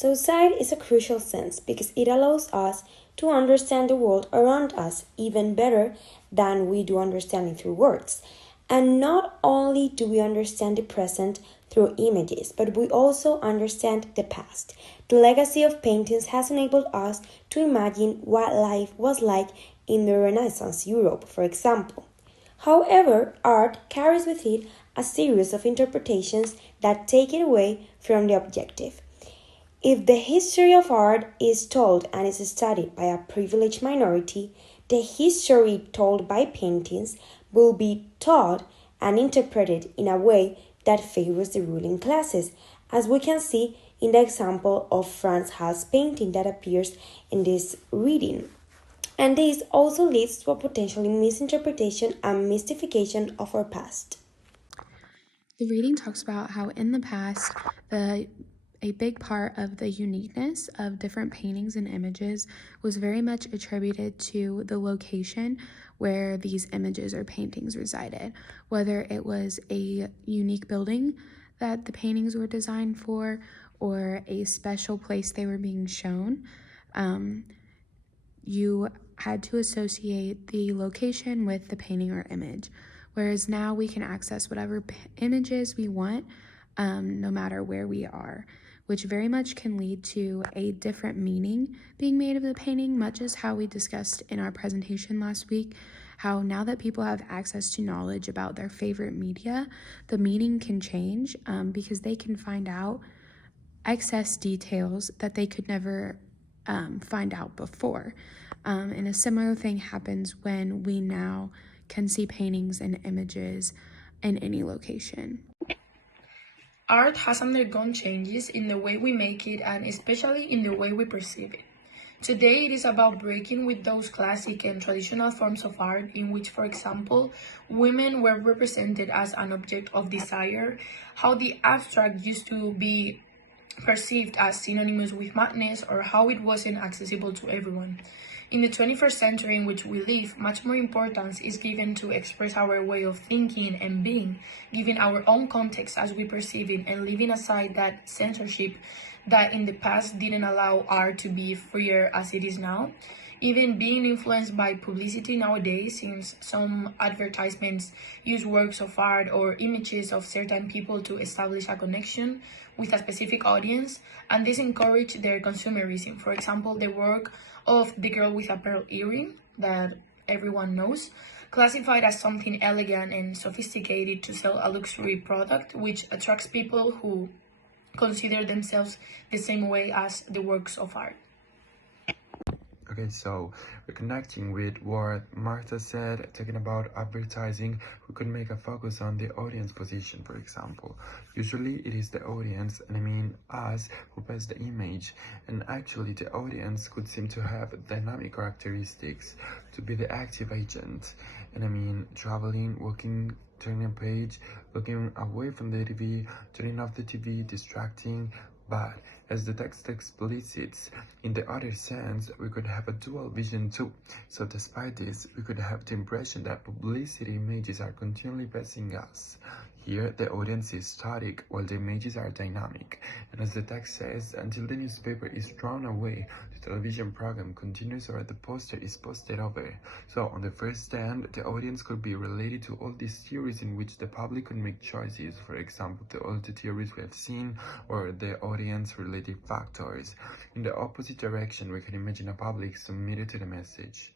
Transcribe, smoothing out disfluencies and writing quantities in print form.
So sight is a crucial sense because it allows us to understand the world around us even better than we do understanding through words. And not only do we understand the present through images, but we also understand the past. The legacy of paintings has enabled us to imagine what life was like in the Renaissance Europe, for example. However, art carries with it a series of interpretations that take it away from the objective. If the history of art is told and is studied by a privileged minority, the history told by paintings will be taught and interpreted in a way that favors the ruling classes, as we can see in the example of Frans Hals painting that appears in this reading. And this also leads to a potentially misinterpretation and mystification of our past. The reading talks about how in the past, a big part of the uniqueness of different paintings and images was very much attributed to the location where these images or paintings resided, whether it was a unique building that the paintings were designed for or a special place they were being shown. You had to associate the location with the painting or image, whereas now we can access whatever images we want, no matter where we are, which very much can lead to a different meaning being made of the painting, much as how we discussed in our presentation last week, how now that people have access to knowledge about their favorite media, the meaning can change because they can find out excess details that they could never find out before. And a similar thing happens when we now can see paintings and images in any location. Art has undergone changes in the way we make it and especially in the way we perceive it. Today it is about breaking with those classic and traditional forms of art in which, for example, women were represented as an object of desire, how the abstract used to be perceived as synonymous with madness, or how it wasn't accessible to everyone. In the 21st century in which we live, much more importance is given to express our way of thinking and being, giving our own context as we perceive it, and leaving aside that censorship that in the past didn't allow art to be freer as it is now. Even being influenced by publicity nowadays, since some advertisements use works of art or images of certain people to establish a connection with a specific audience, and this encourage their consumerism. For example, the work of the girl with a pearl earring that everyone knows, classified as something elegant and sophisticated to sell a luxury product, which attracts people who consider themselves the same way as the works of art. Okay, so reconnecting with what Martha said, talking about advertising, we could make a focus on the audience position, for example. Usually it is the audience, and I mean us, who pass the image, and actually the audience could seem to have dynamic characteristics, to be the active agent, and I mean traveling, walking, turning a page, looking away from the TV, turning off the TV, distracting. But as the text explicits, in the other sense, we could have a dual vision too. So despite this, we could have the impression that publicity images are continually passing us. Here, the audience is static, while the images are dynamic. And as the text says, until the newspaper is thrown away, the television program continues or the poster is posted over. So on the first stand, the audience could be related to all these theories in which the public could make choices. For example, all the theories we have seen, or the audience-related factors. In the opposite direction, we can imagine a public submitted to the message.